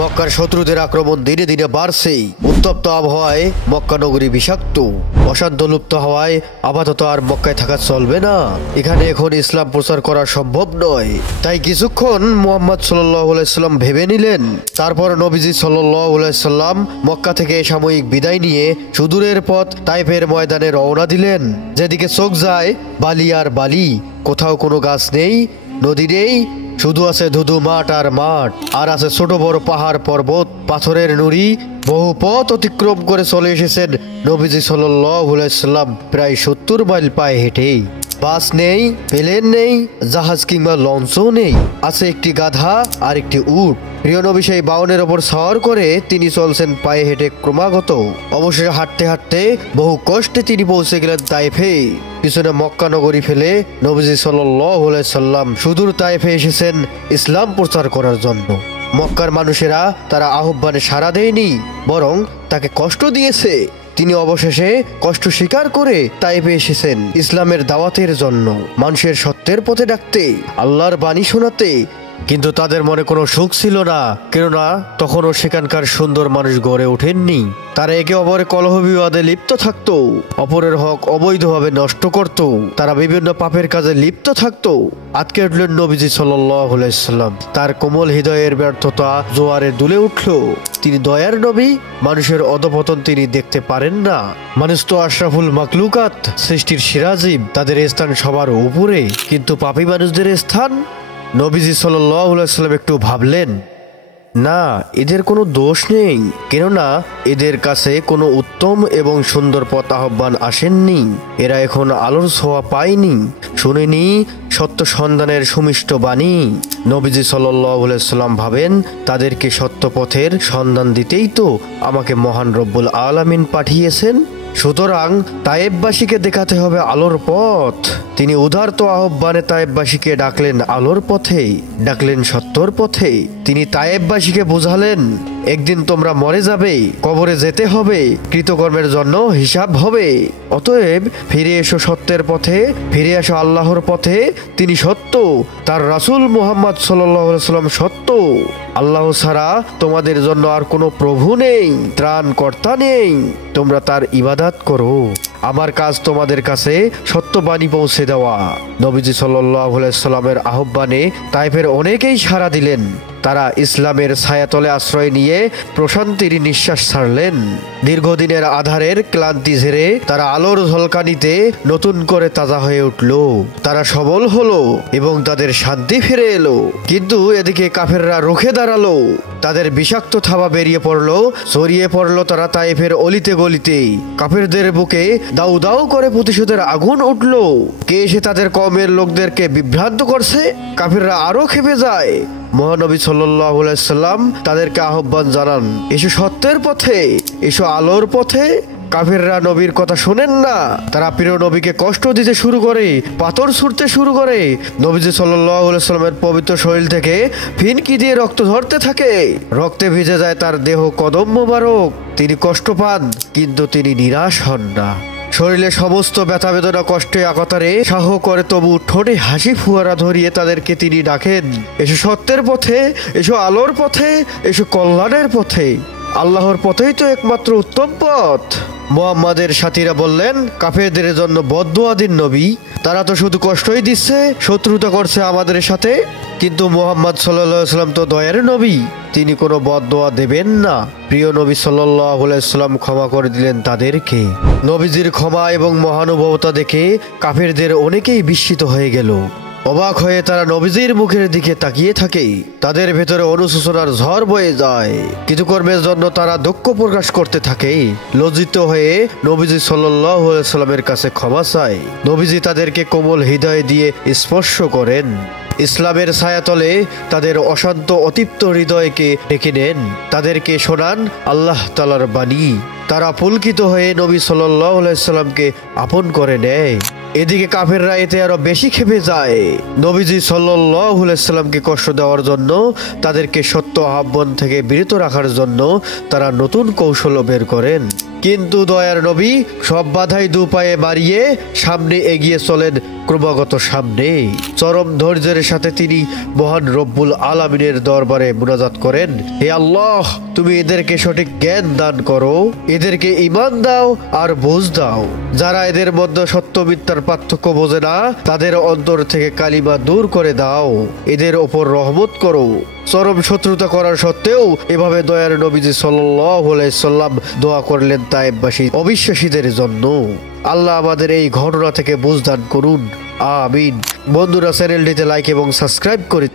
মক্কার শত্রুদের আক্রমণ দিনে দিনে বাড়ছে। উত্তপ্ত আবহাওয়ায় মক্কা নগরী বিষাক্ত। অশান্ত লুপ্ত হওয়ায় আপাতত আর মক্কায় থাকা চলবে না। এখানে এখন ইসলাম প্রচার করা সম্ভব নয়। তাই কিছুক্ষণ মুহাম্মদ সাল্লাল্লাহু আলাইহি সাল্লাম ভেবে নিলেন। তারপর নবীজি সাল্লাল্লাহু আলাইহি সাল্লাম মক্কা থেকে সাময়িক বিদায় নিয়ে সুদূরের পথ তাইফের ময়দানে রওনা দিলেন। যেদিকে চোখ যায় বালি আর বালি, কোথাও কোনো গাছ নেই, নদী নেই, শুধু আছে ধুধু মাঠ আর মাঠ, আর আছে ছোট বড় পাহাড় পর্বত, পাথরের নুড়ি। বহু পথ অতিক্রম করে চলে এসেছেন নবীজি সাল্লাল্লাহু আলাইহি সাল্লাম প্রায় 70 মাইল পায়ে হেঁটে। বাস নেই, প্লেন নেই, জাহাজ কিংবা লঞ্চও নেই। আছে একটি গাধা আর একটি উট। প্রিয় নবী সেই বাহনের ওপর সওয়ার করে তিনি চলছেন পায়ে হেঁটে ক্রমাগত। অবশেষে হাঁটতে হাঁটতে বহু কষ্টে তিনি পৌঁছে গেলেন তাইফে। পিছনে মক্কা নগরী ফেলে নবীজি সাল্লাল্লাহু আলাইহি সাল্লাম সুদূর তাইফে এসেছেন ইসলাম প্রচার করার জন্য। মক্কার মানুষেরা তারা আহ্বানে সাড়া দেয়নি, বরং তাকে কষ্ট দিয়েছে। তিনি অবশেষে কষ্ট স্বীকার করে তাইফে এসেছেন ইসলামের দাওয়াতের জন্য, মানুষের সত্যের পথে ডাকতে, আল্লাহর বাণী শোনাতে। কিন্তু তাদের মনে কোনো সুখ ছিল না, কেননা তখনও সেখানকার সুন্দর মানুষ গড়ে ওঠেননি। তারা একে অপরে কলহ বিবাদে লিপ্ত থাকত, অপরের হক অবৈধভাবে নষ্ট করত, তারা বিভিন্ন পাপের কাজে লিপ্ত থাকত। আজকে উঠলেন নবীজি সাল্লাল্লাহু আলাইহি সাল্লাম। তার কোমল হৃদয়ের ব্যর্থতা জোয়ারে দুলে উঠল। তিনি দয়ার নবী, মানুষের অধপতন তিনি দেখতে পারেন না। মানুষ তো আশরাফুল মাখলুকাত, সৃষ্টির সিরাজীব, তাদের স্থান সবার উপরে। কিন্তু পাপী মানুষদের স্থান? নবীজি সাল্লাল্লাহু আলাইহি সাল্লাম একটু ভাবলেন, না, এদের কোনো দোষ নেই, কেননা এদের কাছে কোনো উত্তম এবং সুন্দর পথ আহ্বান আসেননি। এরা এখন আলোর ছোঁয়া পায়নি, শুনেনি সত্য সন্ধানের সুমিষ্ট বাণী। নবীজি সাল্লাল্লাহু আলাইহি সাল্লাম ভাবেন, তাদেরকে সত্য পথের সন্ধান দিতেই তো আমাকে মহান রব্বুল আলামিন পাঠিয়েছেন। সুতরাং তায়েববাসীকে দেখাতে হবে আলোর পথ। তিনি উদারত আহ্বানে তায়েববাসীকে ডাকলেন আলোর পথে, ডাকলেন সত্যর পথে। তিনি তায়েববাসীকে বোঝালেন, একদিন তোমরা মরে যাবে, কবরে যেতে হবে, কৃতকর্মের জন্য হিসাব হবে। অতএব ফিরে এসো সত্যের পথে, ফিরে এসো আল্লাহর পথে। তিনি সত্য, তার রাসূল মুহাম্মদ সাল্লাল্লাহু আলাইহি সাল্লাম সত্য। আল্লাহ ছাড়া তোমাদের জন্য আর কোনো প্রভু নেই, ত্রাণকর্তা নেই। তোমরা তার ইবাদত করো। আমার কাজ তোমাদের কাছে সত্যবাণী পৌঁছে দেওয়া। নবীজি সাল্লাল্লাহু আলাইহি সাল্লামের আহ্বানে তাইফের অনেকেই সাড়া দিলেন। তারা ইসলামের ছায়াতলে আশ্রয় নিয়ে প্রশান্তির নিঃশ্বাস ছাড়লেন। দীর্ঘদিনের আধারের ক্লান্তি ঝেড়ে তারা আলোর ঝলকানিতে নতুন করে তাজা হয়ে উঠল। তারা সবল হলো এবং তাদের শান্তি ফিরে এলো। কিন্তু এদিকে কাফেররা রুখে দাঁড়ালো। তাদের বিষাক্ত থাবা বেরিয়ে পড়লো, ছড়িয়ে পড়লো তারা তাইফের অলিতে গলিতে। কাফেরদের বুকে দাউ দাউ করে প্রতিশোধের আগুন উঠলো। কে এসে তাদের কওমের লোকদেরকে বিভ্রান্ত করছে? কাফেররা আরো খেপে যায়। মহানবী সাল্লাল্লাহু আলাইহি সাল্লাম তাদেরকে আহ্বান জানান, এসো সত্যের পথে, এসো আলোর পথে। কাফেররা নবীর কথা শোনেন না। তারা প্রিয় নবীকে কষ্ট দিতে শুরু করে, পাথর ছুঁড়তে শুরু করে। নবীজি সাল্লাল্লাহু আলাইহি সাল্লামের পবিত্র শরীর থেকে ফিনকি দিয়ে রক্ত ঝরতে থাকে। রক্তে ভিজে যায় তার দেহ কদম মোবারক। তিনি কষ্ট পান, কিন্তু তিনি নিরাশ হন না। শরীরে সমস্ত ব্যথা বেদনা কষ্টে আকাতারে সাহ করে, তবু ঠোঁটে হাসি ফুয়ারা ধরিয়ে তাদেরকে তিনি ডাকেন, এসো সত্যের পথে, এসো আলোর পথে, এসো কল্যাণের পথে। আল্লাহর পথেই তো একমাত্র উত্তম পথ। মুহাম্মাদের সাথীরা বললেন, কাফেরদের জন্য বদদুয়া দিন নবী, তারা তো শুধু কষ্টই দিচ্ছে, শত্রুতা করছে আমাদের সাথে। কিন্তু মুহাম্মদ সাল্লাল্লাহু আলাইহি সাল্লাম তো দয়ার নবী, তিনি কোনো বদদুয়া দেবেন না। প্রিয় নবী সাল্লাল্লাহু আলাইহি সাল্লাম ক্ষমা করে দিলেন তাদেরকে। নবীজির ক্ষমা এবং মহানুভবতা দেখে কাফেরদের অনেকেই বিস্মিত হয়ে গেল। অবাক হয়ে তারা নবীজির মুখের দিকে তাকিয়ে থাকে। তাদের ভেতরে অনুশোচনার ঝড় বয়ে যায়। কৃতকর্মের জন্য তারা দুঃখ প্রকাশ করতে থাকে। লজ্জিত হয়ে নবীজি সাল্লাল্লাহু আলাইহি সাল্লামের কাছে ক্ষমা চায়। নবীজি তাদেরকে কোমল হৃদয় দিয়ে স্পর্শ করেন। ইসলামের ছায়াতলে তাদের অশান্ত অতৃপ্ত হৃদয়কে ডেকে নেন। তাদেরকে শোনান আল্লাহ তাআলার বাণী। তারা পুলকিত হয়ে নবী সাল্লাল্লাহু আলাইহি সাল্লামকে আপন করে নেয়। এদিকে কাফেররা এতে আরো বেশি ক্ষেপে যায়। নবীজি সাল্লাল্লাহু আলাইহি সাল্লামকে কষ্ট দেওয়ার জন্য, তাদেরকে সত্য আহ্বান থেকে বিরত রাখার জন্য তারা নতুন কৌশল বের করেন। কিন্তু দয়ার নবী সব বাধাই দুপায়ে মারিয়ে সামনে এগিয়ে চলেন, ক্রমাগত সামনে। চরম ধৈর্যের সাথে তিনি মহান রব্বুল আলামিনের দরবারে মুনাজাত করেন, হে আল্লাহ, তুমি এদেরকে সঠিক জ্ঞান দান করো, এদেরকে ঈমান দাও আর বুঝ দাও। যারা এদের মধ্যে সত্য মিথ্যার পার্থক্য বোঝে না, তাদের অন্তর থেকে কালিমা দূর করে দাও, এদের ওপর রহমত করো। চরম শত্রুতা করার সত্ত্বেও এভাবে দয়ার নবীজি সাল্লাল্লাহু আলাইহি সাল্লাম দোয়া করলেন তায়েববাসী অবিশ্বাসীদের জন্য। আল্লাহ আমাদের এই ঘটনা থেকে বুঝদান করুন, আমিন। বন্ধুরা, চ্যানেলটিতে লাইক এবং সাবস্ক্রাইব করে